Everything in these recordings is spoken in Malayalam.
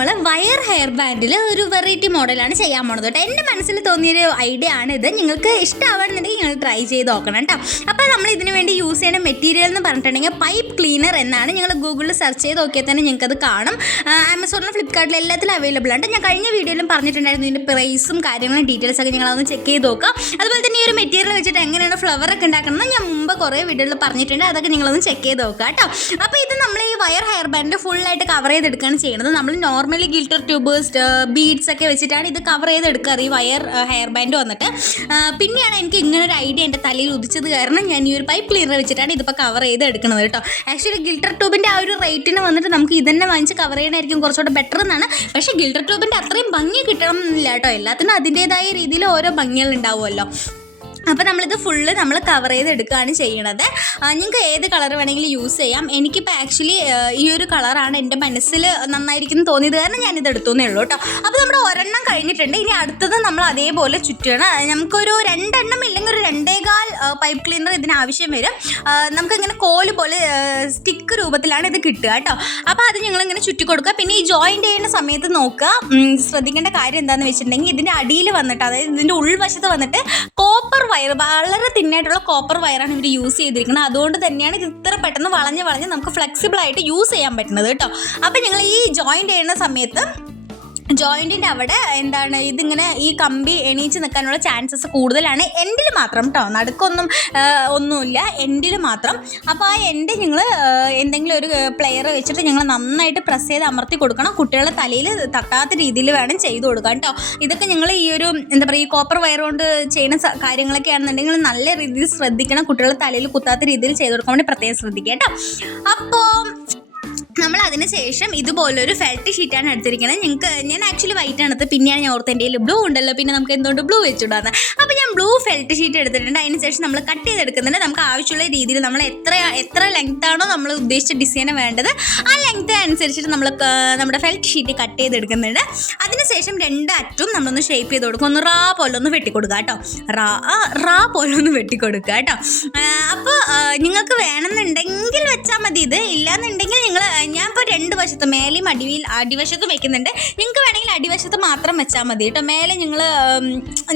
നമ്മൾ വയർ ഹെയർ ബാൻഡിൽ ഒരു വെറൈറ്റി മോഡലാണ് ചെയ്യാൻ പോണത് കേട്ടോ. എന്റെ മനസ്സിൽ തോന്നിയൊരു ഐഡിയ ആണ് ഇത്. നിങ്ങൾക്ക് ഇഷ്ടമാവണമെന്നുണ്ടെങ്കിൽ നിങ്ങൾ ട്രൈ ചെയ്ത് നോക്കണം കേട്ടോ. അപ്പോൾ നമ്മൾ ഇതിന് വേണ്ടി യൂസ് ചെയ്യുന്ന മെറ്റീരിയൽ എന്ന് പറഞ്ഞിട്ടുണ്ടെങ്കിൽ പൈപ്പ് ക്ലീനർ എന്നാണ് നിങ്ങൾ ഗൂഗിളിൽ സെർച്ച് ചെയ്ത് നോക്കിയാൽ തന്നെ നിങ്ങൾക്ക് അത് കാണും ആമസോണിലും ഫ്ലിപ്കാർട്ടിലും എല്ലാത്തിലും അവൈലബിൾ ആണ് ഞാൻ കഴിഞ്ഞ വീഡിയോയിലും പറഞ്ഞിട്ടുണ്ടായിരുന്നു ഇതിന്റെ പ്രൈസും കാര്യങ്ങളും ഡീറ്റെയിൽസ് ഒക്കെ നിങ്ങൾ അതൊന്ന് ചെക്ക് ചെയ്ത് നോക്കുക. അതുപോലെ തന്നെ ഈ ഒരു മെറ്റീരിയൽ വെച്ചിട്ട് എങ്ങനെയാണ് ഫ്ലവർ ഒക്കെ ഉണ്ടാക്കുന്നത് ഞാൻ മുമ്പ് കുറേ വീഡിയോയിൽ പറഞ്ഞിട്ടുണ്ട്. അതൊക്കെ നിങ്ങളൊന്ന് ചെക്ക് ചെയ്ത് നോക്കുക കേട്ടോ. അപ്പോൾ വയർ ഹെയർ ബാൻഡ് ആയിട്ട് കവർ ചെയ്തെടുക്കുകയാണ് ചെയ്യുന്നത്. നമ്മൾ നോർമലി ഗിൽറ്റർ ട്യൂബേഴ്സ് ബീഡ്സ് ഒക്കെ വെച്ചിട്ടാണ് ഇത് കവർ ചെയ്തെടുക്കാറ് ഈ വയർ ഹെയർ ബാൻഡ് വന്നിട്ട്. പിന്നെയാണ് എനിക്ക് ഇങ്ങനെ ഒരു ഐഡിയ എന്റെ തലയിൽ ഉദിച്ചത് കാരണം ഞാൻ ഈ ഒരു പൈപ്പ് ക്ലീനർ വെച്ചിട്ടാണ് ഇതിപ്പോൾ കവർ ചെയ്ത് എടുക്കുന്നത് കേട്ടോ. ആക്ച്വലി ഗിൽറ്റർ ട്യൂബിന്റെ ആ ഒരു റേറ്റിന് വന്നിട്ട് നമുക്ക് ഇതന്നെ വാങ്ങിച്ച് കവർ ചെയ്യണമായിരിക്കും കുറച്ചുകൂടെ ബെറ്റർ എന്നാണ്. പക്ഷേ ഗിൽറ്റർ ട്യൂബിന്റെ അത്രയും ഭംഗി കിട്ടണം എന്നില്ല കേട്ടോ. എല്ലാത്തിനും അതിന്റേതായ രീതിയിൽ ഓരോ ഭംഗികൾ ഉണ്ടാവുമല്ലോ. അപ്പോൾ നമ്മളിത് ഫുള്ള് നമ്മൾ കവർ ചെയ്ത് എടുക്കുകയാണ് ചെയ്യണത് നിങ്ങൾക്ക് ഏത് കളർ വേണമെങ്കിലും യൂസ് ചെയ്യാം. എനിക്കിപ്പോൾ ആക്ച്വലി ഈ ഒരു കളറാണ് എന്റെ മനസ്സിൽ നന്നായിരിക്കും എന്ന് തോന്നിയത് കാരണം ഞാനിത് എടുത്തു എന്നേ ഉള്ളൂ കേട്ടോ അപ്പോൾ നമ്മുടെ ഒരെണ്ണം കഴിഞ്ഞിട്ടുണ്ട്. ഇനി അടുത്തത് നമ്മൾ അതേപോലെ ചുറ്റണം നമുക്കൊരു രണ്ടെണ്ണം ഇല്ലെങ്കിൽ ഒരു രണ്ടേകാൽ പൈപ്പ് ക്ലീനർ ഇതിന് ആവശ്യം വരും. നമുക്ക് നമുക്കിങ്ങനെ കോൽ പോലെ സ്റ്റിക്ക് രൂപത്തിലാണ് ഇത് കിട്ടുക കേട്ടോ അപ്പോൾ അത് ഞങ്ങളിങ്ങനെ ചുറ്റി കൊടുക്കുക. പിന്നെ ഈ ജോയിന്റ് ചെയ്യുന്ന സമയത്ത് നോക്കുക. ശ്രദ്ധിക്കേണ്ട കാര്യം എന്താണെന്ന് വെച്ചിട്ടുണ്ടെങ്കിൽ ഇതിന്റെ അടിയിൽ വന്നിട്ട് അതായത് ഇതിന്റെ ഉൾവശത്ത് വന്നിട്ട് കോപ്പർ വയർ വളരെ തിന്നായിട്ടുള്ള കോപ്പർ വയറാണ് ഇവർ യൂസ് ചെയ്തിരിക്കുന്നത്. അതുകൊണ്ട് തന്നെയാണ് ഇത് ഇത്ര പെട്ടെന്ന് വളഞ്ഞ് വളഞ്ഞ് നമുക്ക് ഫ്ലെക്സിബിൾ ആയിട്ട് യൂസ് ചെയ്യാൻ പറ്റുന്നത് കേട്ടോ. അപ്പോൾ ഞങ്ങൾ ഈ ജോയിന്റ് ചെയ്യുന്ന സമയത്ത് ജോയിന്റിന്റെ അവിടെ എന്താണ് ഇതിങ്ങനെ ഈ കമ്പി എണീച്ച് നിൽക്കാനുള്ള ചാൻസസ് കൂടുതലാണ്. എൻഡിൽ മാത്രം കേട്ടോ നടുക്കൊന്നും ഒന്നുമില്ല. എൻഡിൽ മാത്രം. അപ്പോൾ ആ എൻഡ് നിങ്ങൾ എന്തെങ്കിലും ഒരു പ്ലെയർ വെച്ചിട്ട് ഞങ്ങൾ നന്നായിട്ട് പ്രസ് ചെയ്ത് അമർത്തി കൊടുക്കണം. കുട്ടികളുടെ തലയിൽ തട്ടാത്ത രീതിയിൽ വേണം ചെയ്തു കൊടുക്കാൻ കേട്ടോ ഇതൊക്കെ നിങ്ങൾ ഈ ഒരു എന്താ പറയുക ഈ കോപ്പർ വയർ കൊണ്ട് ചെയ്യുന്ന കാര്യങ്ങളൊക്കെ ആണെന്നുണ്ടെങ്കിൽ നല്ല രീതിയിൽ ശ്രദ്ധിക്കണം. കുട്ടികളുടെ തലയിൽ കുത്താത്ത രീതിയിൽ ചെയ്ത് കൊടുക്കാൻ വേണ്ടി പ്രത്യേകം ശ്രദ്ധിക്കുക കേട്ടോ അപ്പോൾ നമ്മൾ അതിന് ശേഷം ഇതുപോലൊരു ഫെൽറ്റ് ഷീറ്റാണ് എടുത്തിരിക്കുന്നത്. ഞങ്ങൾക്ക് ഞാൻ ആക്ച്വലി വൈറ്റ് ആണ് പിന്നെയാണ് ഞാൻ ഓർത്ത് എന്റെ ബ്ലൂ ഉണ്ടല്ലോ. പിന്നെ നമുക്ക് എന്തുകൊണ്ട് ബ്ലൂ വെച്ചിടാന്ന്. അപ്പോൾ ഞാൻ ബ്ലൂ ഫെൽറ്റ് ഷീറ്റ് എടുത്തിട്ടുണ്ട്. അതിന് ശേഷം നമ്മൾ കട്ട് ചെയ്തെടുക്കുന്നുണ്ട്. നമുക്ക് ആവശ്യമുള്ള രീതിയിൽ നമ്മൾ എത്ര എത്ര ലെങ്ത് ആണോ നമ്മൾ ഉദ്ദേശിച്ച ഡിസൈൻ വേണ്ടത്. ആ ലെങ്ത് അനുസരിച്ചിട്ട് നമ്മൾ നമ്മുടെ ഫെൽറ്റ് ഷീറ്റ് കട്ട് ചെയ്തെടുക്കുന്നുണ്ട്. അതിനുശേഷം രണ്ട് അറ്റും നമ്മളൊന്ന് ഷേപ്പ് ചെയ്ത് കൊടുക്കും. ഒന്ന് റാ പോലെ ഒന്ന് വെട്ടിക്കൊടുക്കുക കേട്ടോ. റാ റാ പോലെ ഒന്ന് വെട്ടിക്കൊടുക്കുക കേട്ടോ. അപ്പോൾ നിങ്ങൾക്ക് വേണമെന്നുണ്ടെങ്കിൽ വെച്ചാൽ മതി ഇത്. ഇല്ലാന്നുണ്ടെങ്കിൽ നിങ്ങൾ ഞാൻ ഇപ്പോൾ രണ്ട് വശത്ത് മേലെയും അടിവിൽ അടിവശത്തും വെക്കുന്നുണ്ട്. നിങ്ങൾക്ക് വേണമെങ്കിൽ അടിവശത്ത് മാത്രം വെച്ചാൽ മതി കേട്ടോ. മേലെ നിങ്ങൾ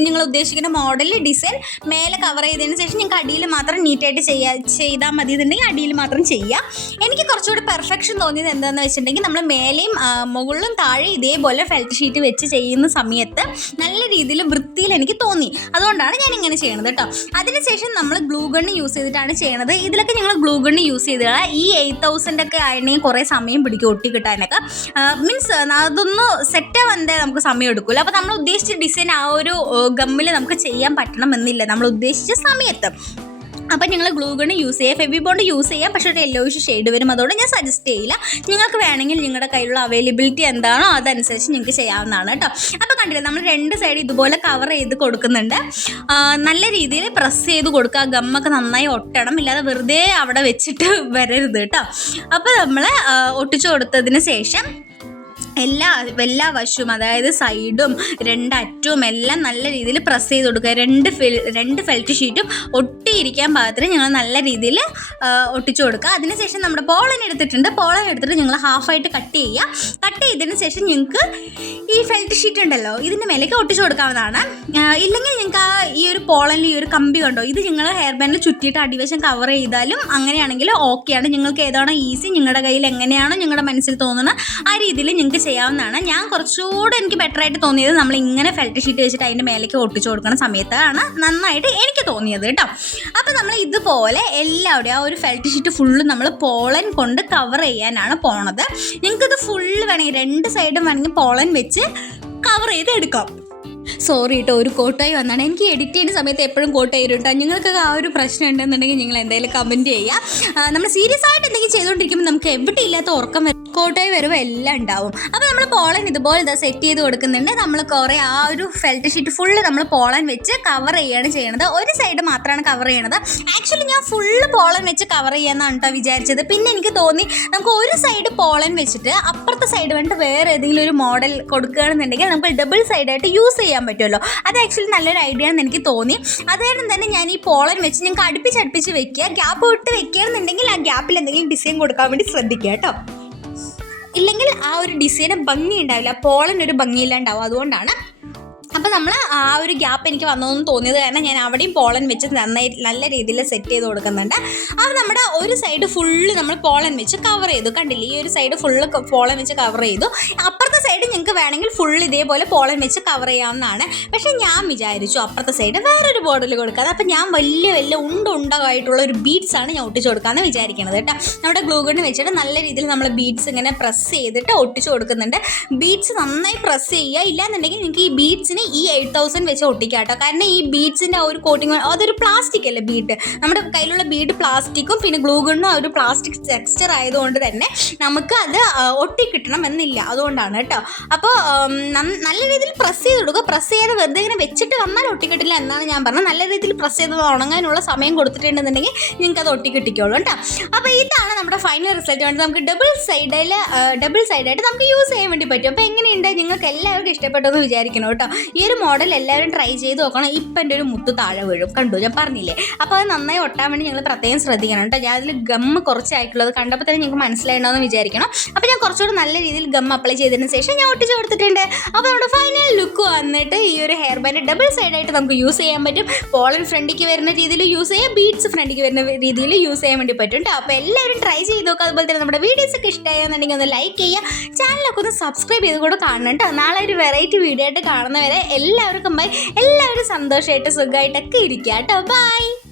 നിങ്ങൾ ഉദ്ദേശിക്കുന്ന മോഡൽ ഡിസൈൻ മേലെ കവർ ചെയ്തതിന് ശേഷം നിങ്ങൾക്ക് അടിയിൽ മാത്രം നീറ്റായിട്ട് ചെയ്യാ ചെയ്താൽ മതി എന്നുണ്ടെങ്കിൽ അടിയിൽ മാത്രം ചെയ്യാം. എനിക്ക് കുറച്ചുകൂടി പെർഫെക്ഷൻ തോന്നിയത് എന്താണെന്ന് വെച്ചിട്ടുണ്ടെങ്കിൽ നമ്മൾ മേലെയും മുകളിലും താഴെ ഇതേപോലെ ഫെൽറ്റ് ഷീറ്റ് വെച്ച് ചെയ്യുന്ന സമയത്ത് നല്ല രീതിയിൽ വൃത്തിയിൽ എനിക്ക് തോന്നി. അതുകൊണ്ടാണ് ഞാൻ ഇങ്ങനെ ചെയ്യണത് കേട്ടോ. അതിനുശേഷം നമ്മൾ ഗ്ലൂ ഗണ്ണ് യൂസ് ചെയ്തിട്ടാണ് ചെയ്യണത്. ഇതിലൊക്കെ ഞങ്ങൾ ഗ്ലൂ ഗണ്ണ് യൂസ് ചെയ്തിട്ടുള്ള ഈ എയ്റ്റ് തൗസൻഡ് ഒക്കെ ആയിരുന്നെങ്കിൽ കുറേ സമയം പിടിക്കും ഒട്ടി കിട്ടാനൊക്കെ മീൻസ് അതൊന്ന് സെറ്റ് ആവാൻ നമുക്ക് സമയം എടുക്കില്ല അപ്പോൾ നമ്മൾ ഉദ്ദേശിച്ച ഡിസൈൻ ആ ഒരു ഗമ്മിൽ നമുക്ക് ചെയ്യാൻ പറ്റണമെന്നില്ല നമ്മൾ ഉദ്ദേശിച്ച സമയത്ത്. അപ്പം ഞങ്ങൾ ഗ്ലൂ ഗൺ യൂസ് ചെയ്യാം ഫെവി ബോണ്ട് യൂസ് ചെയ്യാം പക്ഷേ ഒരു യെല്ലോയിഷ് ഷെയ്ഡ് വരും. അതുകൊണ്ട് ഞാൻ സജസ്റ്റ് ചെയ്യില്ല. നിങ്ങൾക്ക് വേണമെങ്കിൽ നിങ്ങളുടെ കയ്യിലുള്ള അവൈലബിലിറ്റി എന്താണോ അതനുസരിച്ച് നിങ്ങൾക്ക് ചെയ്യാവുന്നതാണ് കേട്ടോ. അപ്പോൾ കണ്ടില്ലേ നമ്മൾ രണ്ട് സൈഡ് ഇതുപോലെ കവർ ചെയ്ത് കൊടുക്കുന്നുണ്ട്. നല്ല രീതിയിൽ പ്രസ് ചെയ്ത് കൊടുക്കുക. ഗമ്മൊക്കെ നന്നായി ഒട്ടണം. ഇല്ലാതെ വെറുതെ അവിടെ വെച്ചിട്ട് വരരുത് കേട്ടോ. അപ്പോൾ നമ്മൾ ഒട്ടിച്ചു കൊടുത്തതിന് ശേഷം എല്ലാ എല്ലാ വശവും അതായത് സൈഡും രണ്ടറ്റവും എല്ലാം നല്ല രീതിയിൽ പ്രസ് ചെയ്ത് കൊടുക്കുക. രണ്ട് ഫെൽ രണ്ട് ഫെൽറ്റ് ഷീറ്റും ഒട്ടിയിരിക്കാൻ പാകത്തിന് ഞങ്ങൾ നല്ല രീതിയിൽ ഒട്ടിച്ചു കൊടുക്കുക. അതിനുശേഷം നമ്മുടെ പോളൻ എടുത്തിട്ടുണ്ട്. പോളൻ എടുത്തിട്ട് ഞങ്ങൾ ഹാഫായിട്ട് കട്ട് ചെയ്യുക. കട്ട് ചെയ്തതിന് ശേഷം ഞങ്ങൾക്ക് ഈ ഫെൽറ്റ് ഷീറ്റ് ഉണ്ടല്ലോ ഇതിന്റെ മേലേക്ക് ഒട്ടിച്ചു കൊടുക്കാവുന്നതാണ്. ഇല്ലെങ്കിൽ ഞങ്ങൾക്ക് ആ ഈ ഒരു പോളനിൽ ഈ ഒരു കമ്പി കണ്ടോ ഇത് നിങ്ങൾ ഹെയർ ബാൻഡിൽ ചുറ്റിയിട്ട് അടിവശം കവർ ചെയ്താലും അങ്ങനെയാണെങ്കിൽ ഓക്കെയാണ് നിങ്ങൾക്ക് ഏതാണോ ഈസി നിങ്ങളുടെ കയ്യിൽ എങ്ങനെയാണോ നിങ്ങളുടെ മനസ്സിൽ തോന്നുന്നത് ആ രീതിയിൽ നിങ്ങൾക്ക് ചെയ്യാവുന്നതാണ്. ഞാൻ കുറച്ചുകൂടെ എനിക്ക് ബെറ്റർ ആയിട്ട് തോന്നിയത് നമ്മൾ ഇങ്ങനെ ഫെൽറ്റ് ഷീറ്റ് വെച്ചിട്ട് അതിന്റെ മേലേക്ക് ഒട്ടിച്ചു കൊടുക്കുന്ന സമയത്താണ് നന്നായിട്ട് എനിക്ക് തോന്നിയത് കേട്ടോ. അപ്പോൾ നമ്മൾ ഇതുപോലെ എല്ലാവരുടെയും ആ ഒരു ഫെൽറ്റ് ഷീറ്റ് ഫുള്ള് നമ്മൾ പോളൻ കൊണ്ട് കവർ ചെയ്യാനാണ് പോണത്. നിങ്ങൾക്കിത് ഫുള്ള് വേണമെങ്കിൽ രണ്ട് സൈഡും വേണമെങ്കിൽ പോളൻ വെച്ച് കവർ ചെയ്ത് എടുക്കാം സോറി കേട്ടോ ഒരു കോട്ടായി വന്നാണ്. എനിക്ക് എഡിറ്റ് ചെയ്യുന്ന സമയത്ത് എപ്പോഴും കോട്ടായി വരും കേട്ടോ നിങ്ങൾക്കൊക്കെ ആ ഒരു പ്രശ്നം ഉണ്ടെന്നുണ്ടെങ്കിൽ നിങ്ങൾ എന്തായാലും കമന്റ് ചെയ്യുക നമ്മൾ സീരിയസ് ആയിട്ട് എന്തെങ്കിലും ചെയ്തുകൊണ്ടിരിക്കുമ്പോൾ നമുക്ക് എവിടെ ഇല്ലാത്ത ഉറക്കം വരും കോട്ടായി വരുമ്പോൾ എല്ലാം ഉണ്ടാവും. അപ്പോൾ നമ്മൾ പോളൻ ഇതുപോലെ ഇതാ സെറ്റ് ചെയ്ത് കൊടുക്കുന്നുണ്ട്. നമ്മൾ കുറേ ആ ഒരു ഫെൽറ്റ് ഷീറ്റ് ഫുള്ള് നമ്മൾ പോളൻ വെച്ച് കവർ ചെയ്യുകയാണ് ചെയ്യണത്. ഒരു സൈഡ് മാത്രമാണ് കവർ ചെയ്യണത്. ആക്ച്വലി ഞാൻ ഫുള്ള് പോളൻ വെച്ച് കവർ ചെയ്യാമെന്നാണ് കേട്ടോ വിചാരിച്ചത്. പിന്നെ എനിക്ക് തോന്നി നമുക്ക് ഒരു സൈഡ് പോളൻ വെച്ചിട്ട് അപ്പുറത്തെ സൈഡ് വേണ്ടിട്ട് വേറെ ഏതെങ്കിലും ഒരു മോഡൽ കൊടുക്കുകയാണെന്നുണ്ടെങ്കിൽ നമുക്ക് ഡബിൾ സൈഡായിട്ട് യൂസ് ചെയ്യാൻ പറ്റുമല്ലോ. അത് ആക്ച്വലി നല്ലൊരു ഐഡിയ ആണെന്ന് എനിക്ക് തോന്നി. അതുകാരണം തന്നെ ഞാൻ ഈ പോളൻ വെച്ച് ഞങ്ങൾക്ക് അടുപ്പിച്ച് അടുപ്പിച്ച് വെക്കുക. ഗ്യാപ്പ് വിട്ട് വെക്കുകയാണെന്നുണ്ടെങ്കിൽ ആ ഗ്യാപ്പിൽ എന്തെങ്കിലും ഡിസൈൻ കൊടുക്കാൻ വേണ്ടി ശ്രദ്ധിക്കുക കേട്ടോ. ഇല്ലെങ്കിൽ ആ ഒരു ഡിസൈന് ഭംഗി ഉണ്ടാവില്ല. പോളൻ ഒരു ഭംഗിയില്ലാണ്ടാവും. അതുകൊണ്ടാണ്. അപ്പോൾ നമ്മൾ ആ ഒരു ഗ്യാപ്പ് എനിക്ക് വന്നതെന്ന് തോന്നിയത് കാരണം ഞാൻ അവിടെയും പോളൻ വെച്ച് നന്നായി നല്ല രീതിയിൽ സെറ്റ് ചെയ്ത് കൊടുക്കുന്നുണ്ട്. അത് നമ്മുടെ ഒരു സൈഡ് ഫുള്ള് നമ്മൾ പോളൻ വെച്ച് കവർ ചെയ്തു. കണ്ടില്ലേ? ഈ ഒരു സൈഡ് ഫുള്ള് പോളൻ വെച്ച് കവർ ചെയ്തു. അപ്പുറത്തെ സൈഡ് നിങ്ങൾക്ക് വേണമെങ്കിൽ ഫുൾ ഇതേപോലെ പോളൻ വെച്ച് കവർ ചെയ്യാവുന്നതാണ്. പക്ഷെ ഞാൻ വിചാരിച്ചു അപ്പുറത്തെ സൈഡ് വേറൊരു ബോർഡിൽ കൊടുക്കാതെ. അപ്പം ഞാൻ വലിയ വലിയ ഉണ്ട ഉണ്ടായിട്ടുള്ള ഒരു ബീഡ്സ് ആണ് ഞാൻ ഒട്ടിച്ചു കൊടുക്കാമെന്ന് വിചാരിക്കുന്നത് കേട്ടോ. നമ്മുടെ ഗ്ലൂ ഗണ്ണ് വെച്ചിട്ട് നല്ല രീതിയിൽ നമ്മൾ ബീഡ്സ് ഇങ്ങനെ പ്രസ് ചെയ്തിട്ട് ഒട്ടിച്ചു കൊടുക്കുന്നുണ്ട്. ബീഡ്സ് നന്നായി പ്രസ് ചെയ്യുക. ഇല്ലാന്നുണ്ടെങ്കിൽ നിങ്ങൾക്ക് ഈ ബീഡ്സിന് ഈ എയ്റ്റ് തൗസൻഡ് വെച്ച് ഒട്ടിക്കാം കേട്ടോ. കാരണം ഈ ബീഡ്സിന്റെ ആ ഒരു കോട്ടിങ് അതൊരു പ്ലാസ്റ്റിക് അല്ലേ ബീഡ് നമ്മുടെ കയ്യിലുള്ള ബീഡ് പ്ലാസ്റ്റിക്കും പിന്നെ ഗ്ലൂ ഗണ്ണും ആ ഒരു പ്ലാസ്റ്റിക് ടെക്സ്ചർ ആയതുകൊണ്ട് തന്നെ നമുക്ക് അത് ഒട്ടി കിട്ടണം എന്നില്ല. അതുകൊണ്ടാണ് കേട്ടോ. അപ്പോൾ നല്ല രീതിയിൽ പ്രസ് ചെയ്ത് കൊടുക്കുക. പ്രസ് ചെയ്യാതെ വെറുതെ ഇങ്ങനെ വെച്ചിട്ട് വന്നാൽ ഒട്ടിക്കിട്ടില്ല എന്നാണ് ഞാൻ പറഞ്ഞത്. നല്ല രീതിയിൽ പ്രസ് ചെയ്ത് ഉണങ്ങാനുള്ള സമയം കൊടുത്തിട്ടുണ്ടെന്നുണ്ടെങ്കിൽ നിങ്ങൾക്ക് അത് ഒട്ടിക്കിട്ടിക്കോളൂ കേട്ടോ. അപ്പോൾ ഇതാണ് നമ്മുടെ ഫൈനൽ റിസൾട്ട് വേണ്ടി നമുക്ക് ഡബിൾ സൈഡിൽ ഡബിൾ സൈഡായിട്ട് നമുക്ക് യൂസ് ചെയ്യാൻ വേണ്ടി പറ്റും. അപ്പോൾ എങ്ങനെയുണ്ട്? നിങ്ങൾക്ക് എല്ലാവർക്കും ഇഷ്ടപ്പെട്ടതെന്ന് വിചാരിക്കണം കേട്ടോ. ഈ ഒരു മോഡൽ എല്ലാവരും ട്രൈ ചെയ്ത് നോക്കണം. ഇപ്പം എന്റെ ഒരു മുത്ത് താഴെ വീഴും. കണ്ടു? ഞാൻ പറഞ്ഞില്ലേ? അപ്പോൾ അത് നന്നായി ഒട്ടാൻ വേണ്ടി ഞങ്ങൾ പ്രത്യേകം ശ്രദ്ധിക്കണം കേട്ടോ. ഞാൻ അതിൽ ഗമ്മ് കുറച്ചായിട്ടുള്ളത് കണ്ടപ്പോൾ തന്നെ നിങ്ങൾക്ക് മനസ്സിലായിട്ടുണ്ടെന്ന് വിചാരിക്കണം. അപ്പോൾ ഞാൻ കുറച്ചുകൂടി നല്ല രീതിയിൽ ഗം അപ്ലൈ ചെയ്തതിന് ശേഷം ഞാൻ ഒട്ടിച്ച് കൊടുത്തിട്ടുണ്ട്. അപ്പോൾ നമ്മുടെ ഫൈനൽ ലുക്ക് വന്നിട്ട് ഈ ഒരു ഹെയർ ബാൻഡ് ഡബിൾ സൈഡായിട്ട് നമുക്ക് യൂസ് ചെയ്യാൻ പറ്റും. പോളൻ ഫ്രണ്ടിക്ക് വരുന്ന രീതിയിൽ യൂസ് ചെയ്യാം. ബീഡ്സ് ഫ്രണ്ടിക്ക് വരുന്ന രീതിയിൽ യൂസ് ചെയ്യാൻ വേണ്ടി പറ്റും അപ്പോൾ എല്ലാവരും ട്രൈ ചെയ്ത് നോക്കുക അതുപോലെ തന്നെ നമ്മുടെ വീഡിയോസ് ഒക്കെ ഇഷ്ടമായെന്നുണ്ടെങ്കിൽ ഒന്ന് ലൈക്ക് ചെയ്യുക. ചാനലൊക്കെ ഒന്ന് സബ്സ്ക്രൈബ് ചെയ്ത് കൂടെ കാണണം കേട്ടോ നാളെ ഒരു വെറൈറ്റി വീഡിയോ ആയിട്ട് കാണുന്നവരെ എല്ലാവർക്കും ബൈ എല്ലാവരും സന്തോഷമായിട്ട് സുഖമായിട്ടൊക്കെ ഇരിക്കുക കേട്ടോ ബൈ